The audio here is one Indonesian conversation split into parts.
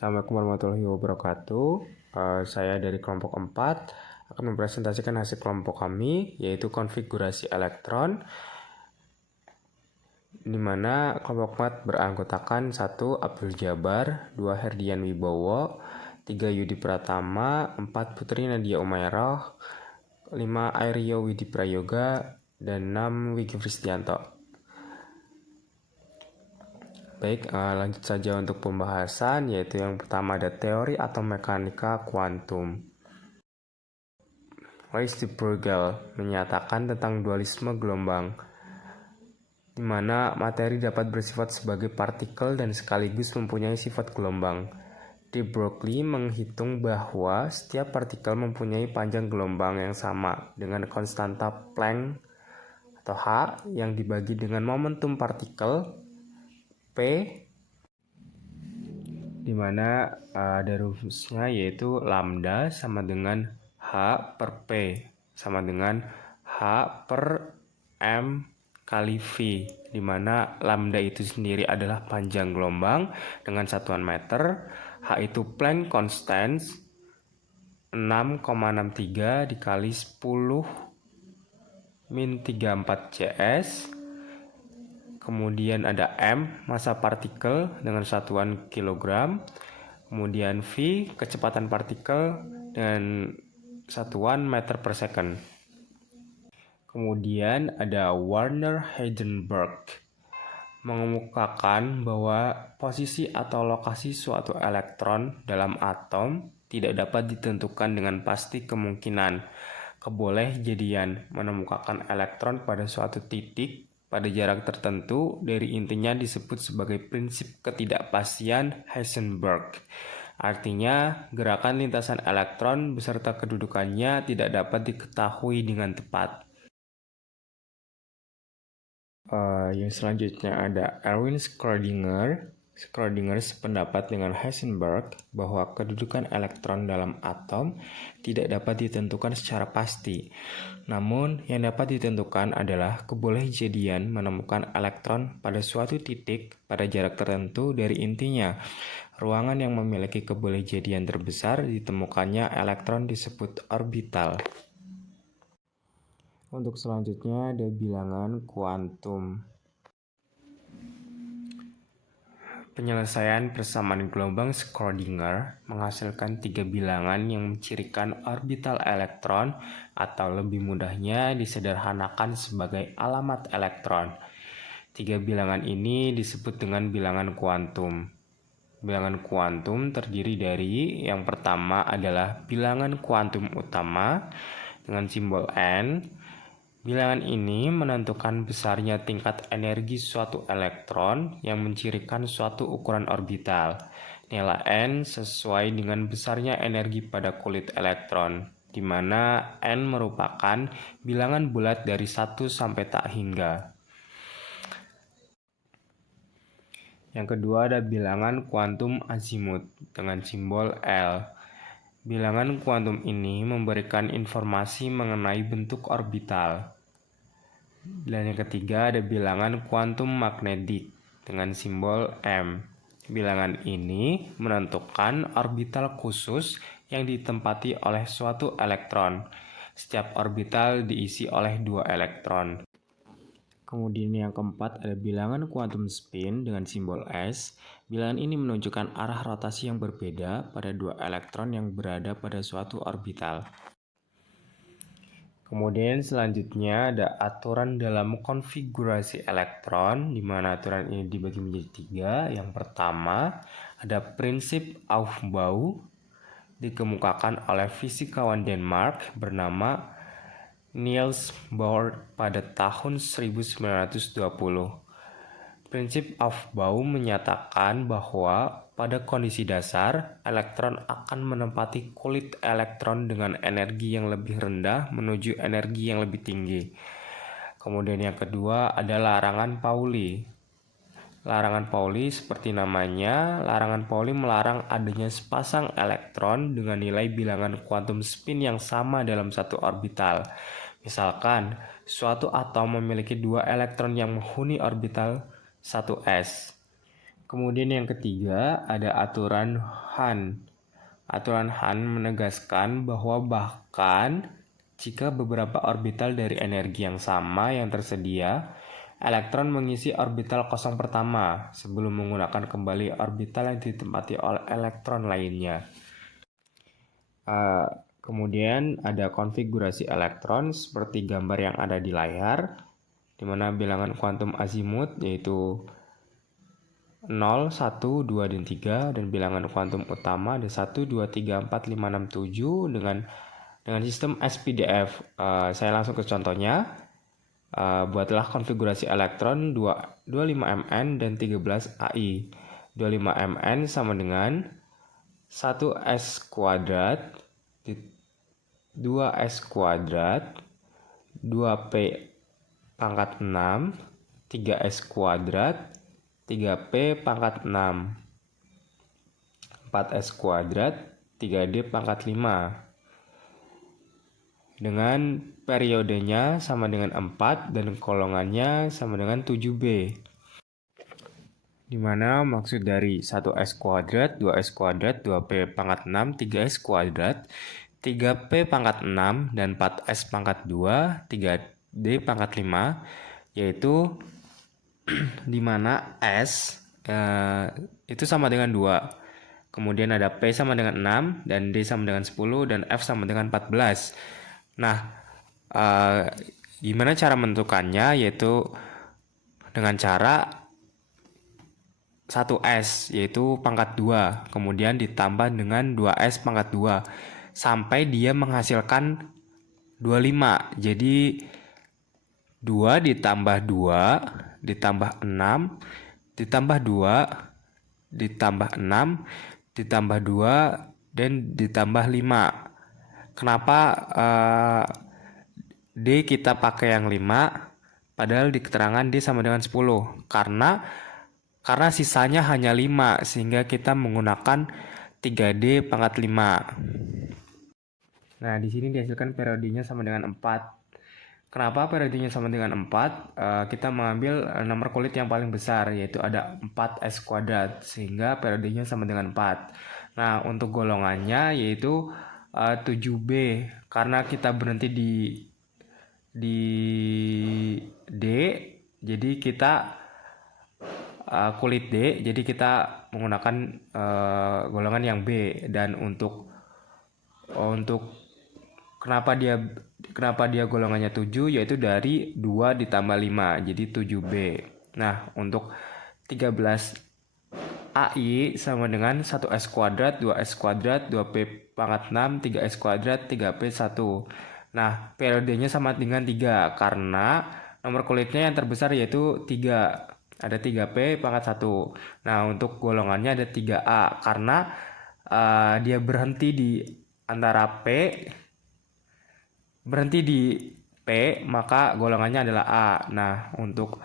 Assalamualaikum warahmatullahi wabarakatuh. Saya dari kelompok 4 akan mempresentasikan hasil kelompok kami, yaitu konfigurasi elektron, di mana kelompok 4 beranggotakan 1. Abdul Jabar, 2. Herdian Wibowo, 3. Yudi Pratama, 4. Putri Nadia Umairah, 5. Airio Widi Prayoga, dan 6. Wigi Fristianto. Baik, lanjut saja untuk pembahasan, yaitu yang pertama ada teori atom mekanika kuantum. Louis de Broglie menyatakan tentang dualisme gelombang, di mana materi dapat bersifat sebagai partikel dan sekaligus mempunyai sifat gelombang. De Broglie menghitung bahwa setiap partikel mempunyai panjang gelombang yang sama dengan konstanta Planck atau H yang dibagi dengan momentum partikel P, di mana ada rumusnya yaitu lambda sama dengan H per P sama dengan H per M kali V, di mana lambda itu sendiri adalah panjang gelombang dengan satuan meter, H itu Planck constant 6,63 dikali 10 min 34 Cs. Kemudian ada M, massa partikel dengan satuan kilogram. Kemudian V, kecepatan partikel dengan satuan meter per second. Kemudian ada Werner Heisenberg mengemukakan bahwa posisi atau lokasi suatu elektron dalam atom tidak dapat ditentukan dengan pasti. Kemungkinan kebolehjadian menemukan elektron pada suatu titik pada jarak tertentu dari intinya disebut sebagai prinsip ketidakpastian Heisenberg. Artinya, gerakan lintasan elektron beserta kedudukannya tidak dapat diketahui dengan tepat. Yang selanjutnya ada Erwin Schrödinger. Schrödinger sependapat dengan Heisenberg bahwa kedudukan elektron dalam atom tidak dapat ditentukan secara pasti. Namun, yang dapat ditentukan adalah kebolehjadian menemukan elektron pada suatu titik pada jarak tertentu dari intinya. Ruangan yang memiliki kebolehjadian terbesar ditemukannya elektron disebut orbital. Untuk selanjutnya ada bilangan kuantum. Penyelesaian persamaan gelombang Schrödinger menghasilkan 3 bilangan yang mencirikan orbital elektron, atau lebih mudahnya disederhanakan sebagai alamat elektron. 3 bilangan ini disebut dengan bilangan kuantum. Bilangan kuantum terdiri dari yang pertama adalah bilangan kuantum utama dengan simbol N. Bilangan ini menentukan besarnya tingkat energi suatu elektron yang mencirikan suatu ukuran orbital. Nilai N sesuai dengan besarnya energi pada kulit elektron, di mana N merupakan bilangan bulat dari 1 sampai tak hingga. Yang kedua ada bilangan kuantum azimut dengan simbol L. Bilangan kuantum ini memberikan informasi mengenai bentuk orbital. Dan yang ketiga ada bilangan kuantum magnetik dengan simbol M. Bilangan ini menentukan orbital khusus yang ditempati oleh suatu elektron. Setiap orbital diisi oleh 2 elektron. Kemudian yang keempat ada bilangan kuantum spin dengan simbol S. Bilangan ini menunjukkan arah rotasi yang berbeda pada 2 elektron yang berada pada suatu orbital. Kemudian selanjutnya ada aturan dalam konfigurasi elektron, di mana aturan ini dibagi menjadi 3. Yang pertama ada prinsip Aufbau, dikemukakan oleh fisikawan Denmark bernama Niels Bohr pada tahun 1920. Prinsip Aufbau menyatakan bahwa pada kondisi dasar, elektron akan menempati kulit elektron dengan energi yang lebih rendah menuju energi yang lebih tinggi. Kemudian yang kedua ada larangan Pauli. Larangan Pauli seperti namanya, larangan Pauli melarang adanya sepasang elektron dengan nilai bilangan kuantum spin yang sama dalam satu orbital. Misalkan, suatu atom memiliki 2 elektron yang menghuni orbital 1s. Kemudian yang ketiga ada aturan Hahn. Aturan Hahn menegaskan bahwa bahkan jika beberapa orbital dari energi yang sama yang tersedia, elektron mengisi orbital kosong pertama sebelum menggunakan kembali orbital yang ditempati oleh elektron lainnya. Kemudian ada konfigurasi elektron seperti gambar yang ada di layar, di mana bilangan kuantum azimut yaitu 0, 1, 2, dan 3, dan bilangan kuantum utama ada 1, 2, 3, 4, 5, 6, 7 dengan sistem SPDF. Saya langsung ke contohnya. Buatlah konfigurasi elektron 25Mn dan 13 Ai. 25Mn sama dengan 1s kuadrat 2s kuadrat 2p pangkat 6 3s kuadrat 3p pangkat 6 4s kuadrat 3d pangkat 5 dengan periodenya sama dengan 4 dan golongannya sama dengan 7b, dimana maksud dari 1s kuadrat 2s kuadrat 2p pangkat 6 3s kuadrat 3p pangkat 6 dan 4s pangkat 2 3d pangkat 5 yaitu di mana S itu sama dengan 2. Kemudian ada P sama dengan 6 dan D sama dengan 10 dan F sama dengan 14. Nah, gimana cara menentukannya? Yaitu dengan cara 1S yaitu pangkat 2, kemudian ditambah dengan 2S pangkat 2 sampai dia menghasilkan 25. Jadi 2 ditambah 2 ditambah 6 ditambah 2 ditambah 6 ditambah 2 dan ditambah 5. Kenapa D kita pakai yang 5 padahal di keterangan D sama dengan 10? Karena sisanya hanya 5 sehingga kita menggunakan 3D pangkat 5. Nah, di sini dihasilkan periodenya sama dengan 4. Kenapa periodenya sama dengan 4? Kita mengambil nomor kulit yang paling besar, yaitu ada 4s kuadrat, sehingga periodenya sama dengan 4. Nah, untuk golongannya yaitu 7b, karena kita berhenti di D, jadi kita kulit D, jadi kita menggunakan golongan yang B. Dan untuk kenapa dia golongannya 7, yaitu dari 2 ditambah 5, jadi 7b. Nah, untuk 13 AI sama dengan 1s kuadrat 2s kuadrat 2p pangkat 6 3s kuadrat 3p 1. Nah, periodenya sama dengan 3 karena nomor kulitnya yang terbesar yaitu 3. Ada 3p pangkat 1. Nah, untuk golongannya ada 3a karena dia berhenti di antara berhenti di P, maka golongannya adalah A. Nah, untuk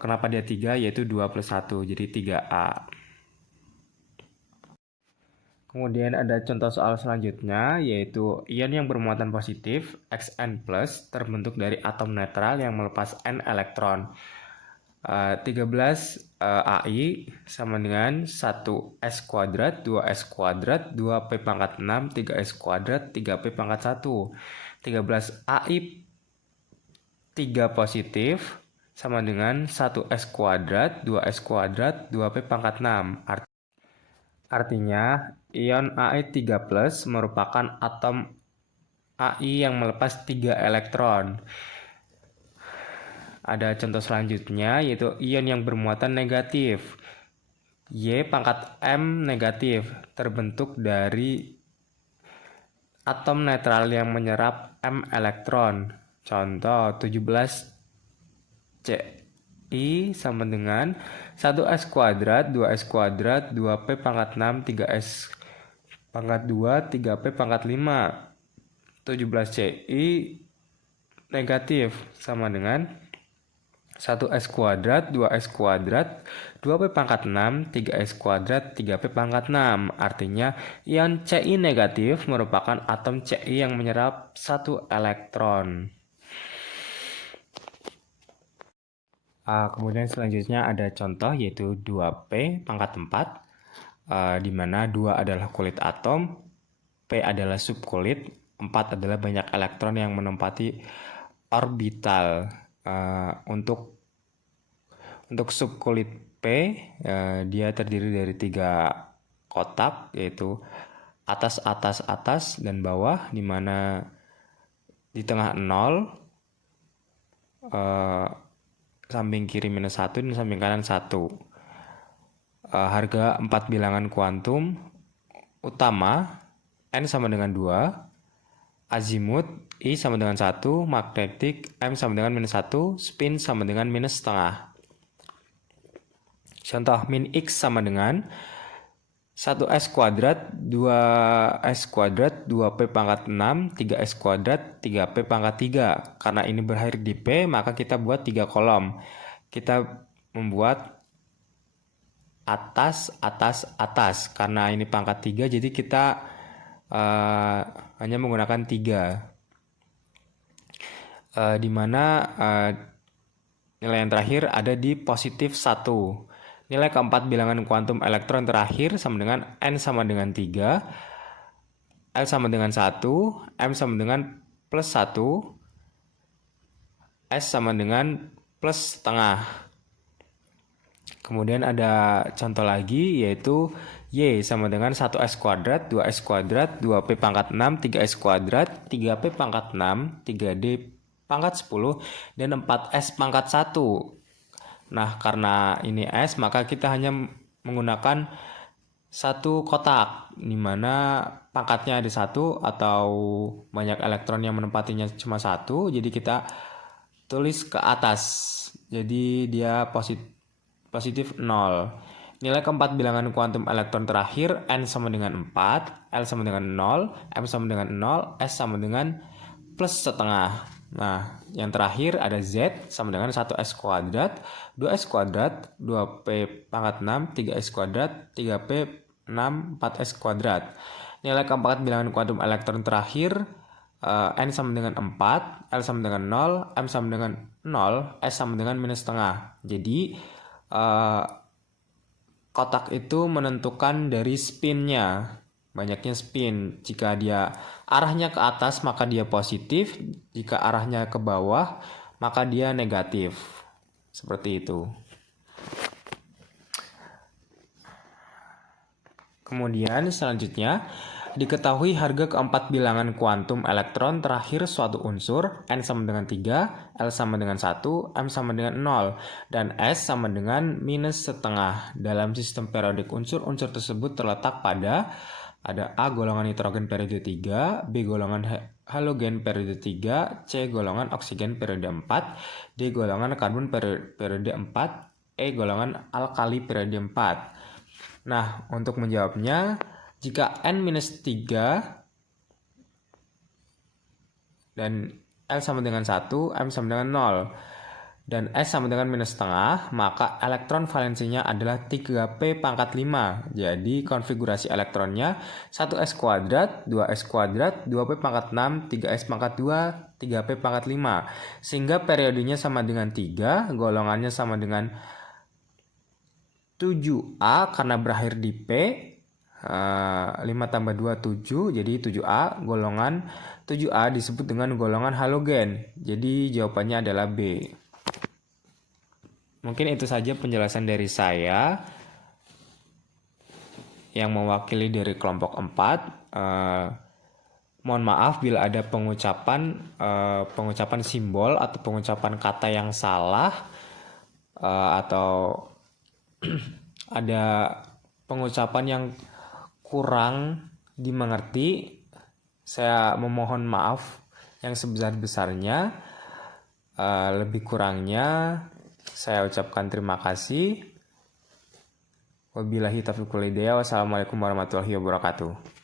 kenapa dia 3, yaitu 2 plus 1, jadi 3A. Kemudian ada contoh soal selanjutnya, yaitu ion yang bermuatan positif, Xn+, terbentuk dari atom netral yang melepas N elektron. 13 AI sama dengan 1s kuadrat 2s kuadrat 2p pangkat 6 3s kuadrat 3p pangkat 1. 13 AI 3 positif sama dengan 1s kuadrat 2s kuadrat 2p pangkat 6. Artinya ion Ai3+ merupakan atom Ai yang melepas 3 elektron. Ada contoh selanjutnya, yaitu ion yang bermuatan negatif, Y pangkat M negatif, terbentuk dari atom netral yang menyerap M elektron. Contoh 17 Ci sama dengan 1s kuadrat 2s kuadrat 2p pangkat 6 3s pangkat 2 3p pangkat 5. 17 Ci negatif sama dengan 1s kuadrat 2s kuadrat 2p pangkat 6 3s kuadrat 3p pangkat 6. Artinya ion Ci negatif merupakan atom Ci yang menyerap 1 elektron. Kemudian selanjutnya ada contoh yaitu 2P pangkat 4, di mana 2 adalah kulit atom, P adalah subkulit, 4 adalah banyak elektron yang menempati orbital. Untuk subkulit P, dia terdiri dari 3 kotak, yaitu atas, atas, atas, dan bawah, di mana di tengah 0, samping kiri -1 dan samping kanan 1. Harga 4 bilangan kuantum utama N sama dengan 2, azimut I sama dengan 1, magnetik M sama dengan -1, spin sama dengan -setengah. Contoh min X sama dengan 1S kuadrat, 2S kuadrat, 2P pangkat 6, 3S kuadrat, 3P pangkat 3. Karena ini berakhir di P, maka kita buat 3 kolom. Kita membuat atas, atas, atas. Karena ini pangkat 3, jadi kita hanya menggunakan 3. Di mana nilai yang terakhir ada di positif 1. Nilai keempat bilangan kuantum elektron terakhir sama dengan N sama dengan 3, L sama dengan 1, M sama dengan +1, S sama dengan +setengah. Kemudian ada contoh lagi yaitu Y sama dengan 1S kuadrat, 2S kuadrat, 2P pangkat 6, 3S kuadrat, 3P pangkat 6, 3D pangkat 10, dan 4S pangkat 1. Nah, karena ini S, maka kita hanya menggunakan 1 kotak, di mana pangkatnya ada 1 atau banyak elektron yang menempatinya cuma 1, jadi kita tulis ke atas. Jadi dia positif 0. Nilai keempat bilangan kuantum elektron terakhir N sama dengan 4, L sama dengan 0, M sama dengan 0, S sama dengan +setengah. Nah, yang terakhir ada Z sama dengan 1S kuadrat, 2S kuadrat, 2P pangkat 6, 3S kuadrat, 3P 6, 4S kuadrat. Nilai keempat bilangan kuantum elektron terakhir N sama dengan 4, L sama dengan 0, M sama dengan 0, S sama dengan -setengah. Jadi kotak itu menentukan dari spinnya. Banyaknya spin. Jika dia arahnya ke atas maka dia positif, jika arahnya ke bawah maka dia negatif. Seperti itu. Kemudian selanjutnya diketahui harga keempat bilangan kuantum elektron terakhir suatu unsur N sama dengan 3, L sama dengan 1, M sama dengan 0, dan S sama dengan -setengah. Dalam sistem periodik unsur-unsur tersebut terletak pada ada A golongan nitrogen periode 3, B golongan halogen periode 3, C golongan oksigen periode 4, D golongan karbon periode 4, E golongan alkali periode 4. Nah, untuk menjawabnya, jika N-3 dan L sama dengan 1, M sama dengan 0, dan S sama dengan -setengah, maka elektron valensinya adalah 3P pangkat 5. Jadi konfigurasi elektronnya 1S kuadrat, 2S kuadrat, 2P pangkat 6, 3S pangkat 2, 3P pangkat 5. Sehingga periodenya sama dengan 3, golongannya sama dengan 7A karena berakhir di P. 5 tambah 2, 7, jadi 7A. Golongan 7A disebut dengan golongan halogen. Jadi jawabannya adalah B. Mungkin itu saja penjelasan dari saya yang mewakili dari kelompok 4. Mohon maaf bila ada pengucapan simbol atau pengucapan kata yang salah, atau ada pengucapan yang kurang dimengerti. Saya memohon maaf yang sebesar-besarnya. Lebih kurangnya saya ucapkan terima kasih. Wabillahi taufiq wal hidayah. Wassalamualaikum warahmatullahi wabarakatuh.